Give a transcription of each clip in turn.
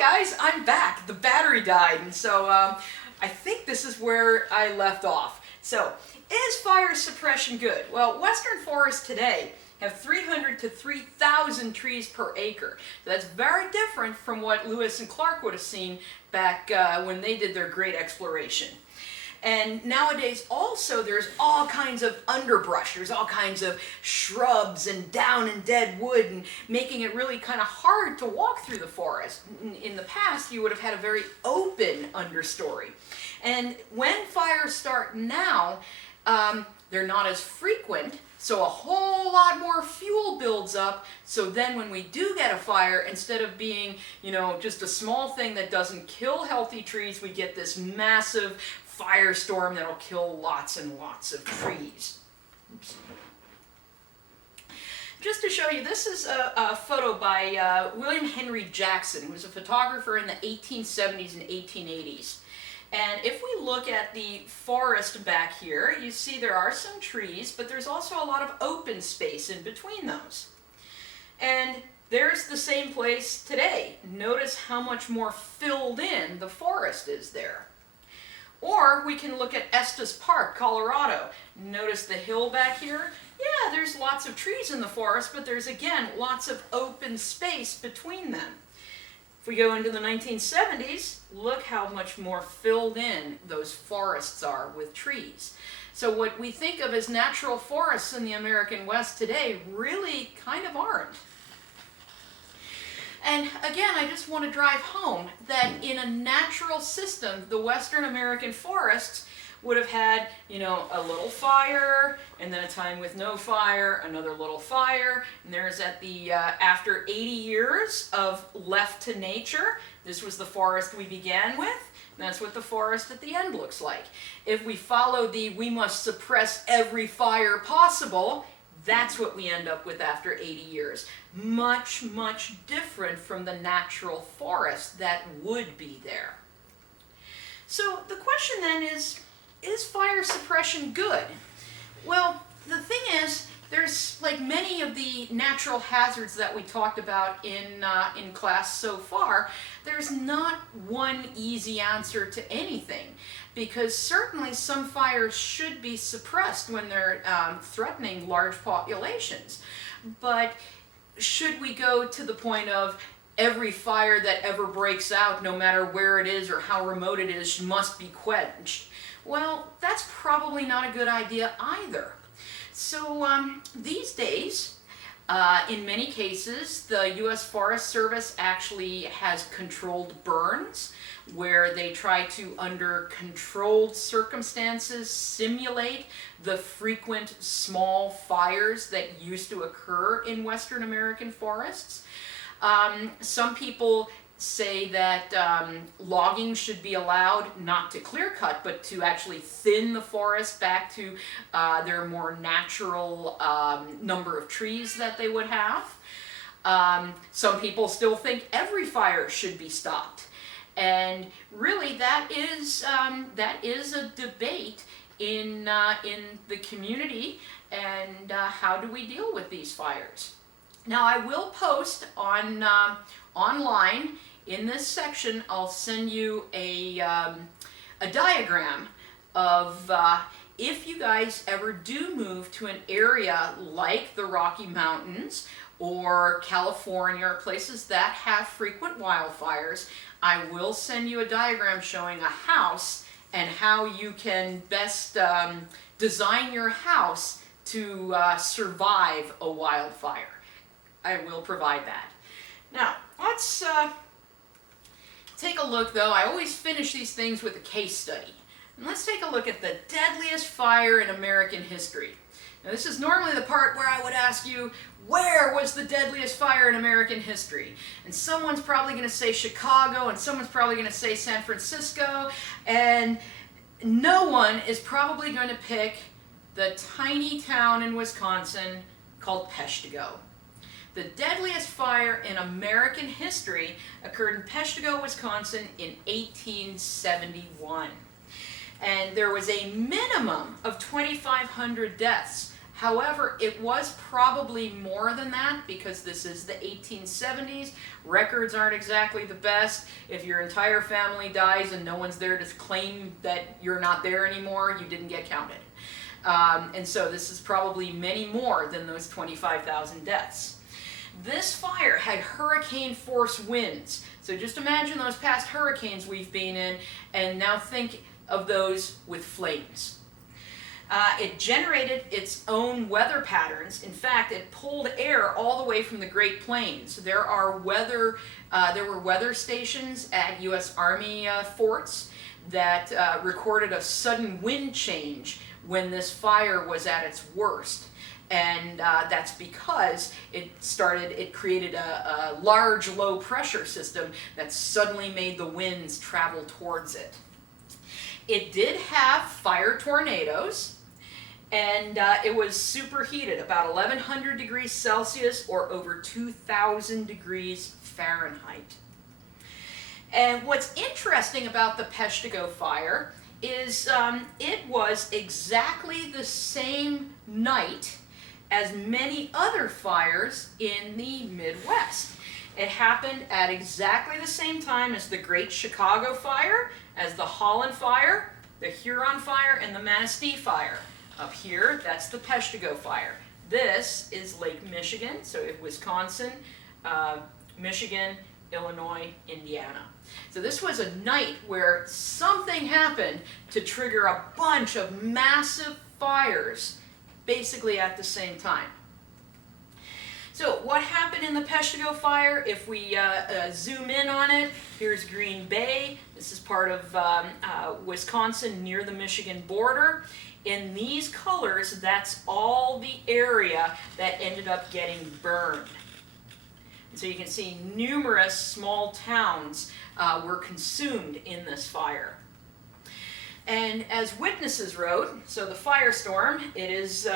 guys, I'm back. The battery died, and so I think this is where I left off. So, is fire suppression good? Well, western forests today have 300 to 3,000 trees per acre. So that's very different from what Lewis and Clark would have seen back when they did their great exploration. And nowadays also there's all kinds of underbrush, there's all kinds of shrubs and down and dead wood, and making it really kind of hard to walk through the forest. In the past you would have had a very open understory. And when fires start now, they're not as frequent, so a whole lot more fuel builds up, so then when we do get a fire, instead of being, just a small thing that doesn't kill healthy trees, we get this massive firestorm that'll kill lots and lots of trees. Oops. Just to show you, this is a photo by William Henry Jackson, who was a photographer in the 1870s and 1880s. And if we look at the forest back here, you see there are some trees, but there's also a lot of open space in between those. And there's the same place today. Notice how much more filled in the forest is there. Or we can look at Estes Park, Colorado. Notice the hill back here? Yeah, there's lots of trees in the forest, but there's again lots of open space between them. If we go into the 1970s, look how much more filled in those forests are with trees. So what we think of as natural forests in the American West today really kind of aren't. And again, I just want to drive home that in a natural system, the Western American forests would have had, a little fire, and then a time with no fire, another little fire, and there's at the, after 80 years of left to nature, this was the forest we began with, and that's what the forest at the end looks like. If we follow the, we must suppress every fire possible, that's what we end up with after 80 years. Much, much different from the natural forest that would be there. So the question then is fire suppression good? Well, the thing is, there's like many of the natural hazards that we talked about in class so far, there's not one easy answer to anything, because certainly some fires should be suppressed when they're threatening large populations. But should we go to the point of every fire that ever breaks out, no matter where it is or how remote it is, must be quenched? Well, that's probably not a good idea either. So these days, in many cases, the U.S. Forest Service actually has controlled burns, where they try to, under controlled circumstances, simulate the frequent small fires that used to occur in Western American forests. Some people say that logging should be allowed, not to clear cut, but to actually thin the forest back to their more natural number of trees that they would have. Some people still think every fire should be stopped. And really that is a debate in the community, and how do we deal with these fires. Now I will post on online in this section. I'll send you a diagram of if you guys ever do move to an area like the Rocky Mountains or California or places that have frequent wildfires. I will send you a diagram showing a house and how you can best design your house to survive a wildfire. I will provide that. Now, let's take a look, though. I always finish these things with a case study. And let's take a look at the deadliest fire in American history. Now, this is normally the part where I would ask you, where was the deadliest fire in American history? And someone's probably going to say Chicago, and someone's probably going to say San Francisco, and no one is probably going to pick the tiny town in Wisconsin called Peshtigo. The deadliest fire in American history occurred in Peshtigo, Wisconsin in 1871. And there was a minimum of 2,500 deaths. However, it was probably more than that because this is the 1870s. Records aren't exactly the best. If your entire family dies and no one's there to claim that you're not there anymore, you didn't get counted. And so this is probably many more than those 25,000 deaths. This fire had hurricane force winds. So just imagine those past hurricanes we've been in, and now think of those with flames. It generated its own weather patterns. In fact, it pulled air all the way from the Great Plains. There were weather stations at U.S. Army forts that recorded a sudden wind change when this fire was at its worst. And that's because it created a large low pressure system that suddenly made the winds travel towards it. It did have fire tornadoes, and it was superheated, about 1,100 degrees Celsius or over 2,000 degrees Fahrenheit. And what's interesting about the Peshtigo fire is it was exactly the same night as many other fires in the Midwest. It happened at exactly the same time as the Great Chicago Fire, as the Holland Fire, the Huron Fire, and the Manistee Fire. Up here, that's the Peshtigo Fire. This is Lake Michigan, so Wisconsin, Michigan, Illinois, Indiana. So this was a night where something happened to trigger a bunch of massive fires basically at the same time. So what happened in the Peshtigo Fire? If we zoom in on it, here's Green Bay. This is part of Wisconsin near the Michigan border. In these colors, that's all the area that ended up getting burned. And so you can see numerous small towns were consumed in this fire. And as witnesses wrote, so the firestorm, it is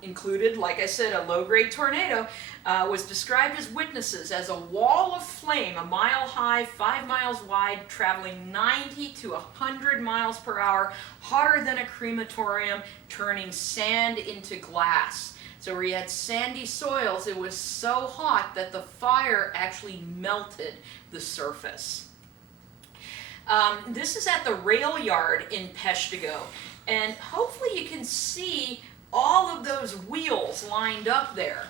included, like I said, a low-grade tornado, was described as witnesses as a wall of flame, a mile high, 5 miles wide, traveling 90 to 100 miles per hour, hotter than a crematorium, turning sand into glass. So where you had sandy soils, it was so hot that the fire actually melted the surface. This is at the rail yard in Peshtigo, and hopefully you can see all of those wheels lined up there.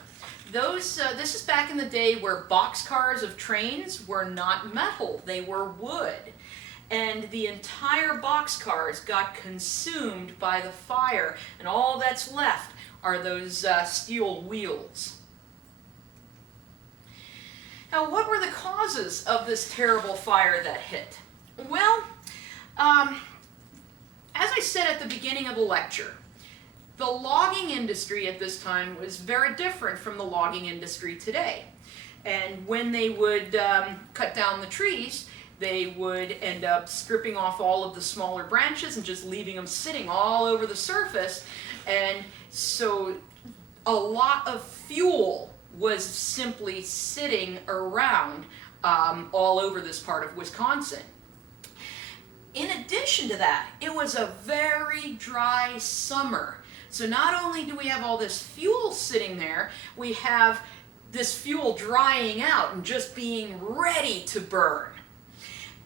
This is back in the day where boxcars of trains were not metal, they were wood. And the entire boxcars got consumed by the fire, and all that's left are those steel wheels. Now, what were the causes of this terrible fire that hit? Well, as I said at the beginning of the lecture, the logging industry at this time was very different from the logging industry today. And when they would cut down the trees, they would end up stripping off all of the smaller branches and just leaving them sitting all over the surface. And so a lot of fuel was simply sitting around all over this part of Wisconsin. In addition to that, it was a very dry summer. So not only do we have all this fuel sitting there, we have this fuel drying out and just being ready to burn.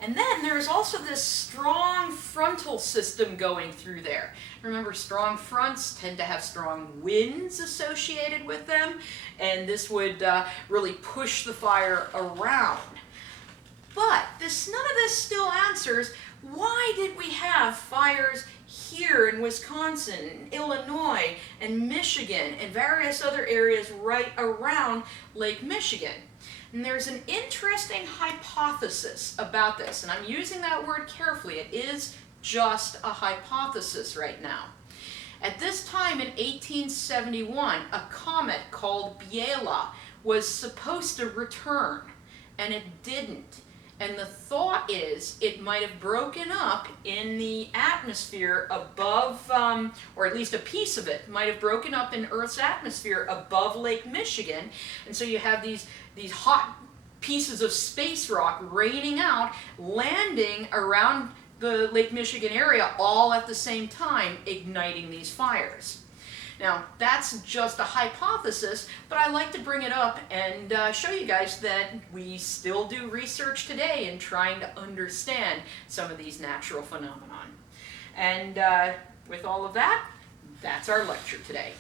And then there's also this strong frontal system going through there. Remember, strong fronts tend to have strong winds associated with them, and this would really push the fire around. But none of this still answers why did we have fires here in Wisconsin, Illinois, and Michigan, and various other areas right around Lake Michigan. And there's an interesting hypothesis about this, and I'm using that word carefully. It is just a hypothesis right now. At this time in 1871, a comet called Biela was supposed to return, and it didn't. And the thought is it might have broken up in the atmosphere above, or at least a piece of it might have broken up in Earth's atmosphere above Lake Michigan. And so you have these hot pieces of space rock raining out, landing around the Lake Michigan area all at the same time, igniting these fires. Now, that's just a hypothesis, but I like to bring it up and show you guys that we still do research today in trying to understand some of these natural phenomenon. And with all of that, that's our lecture today.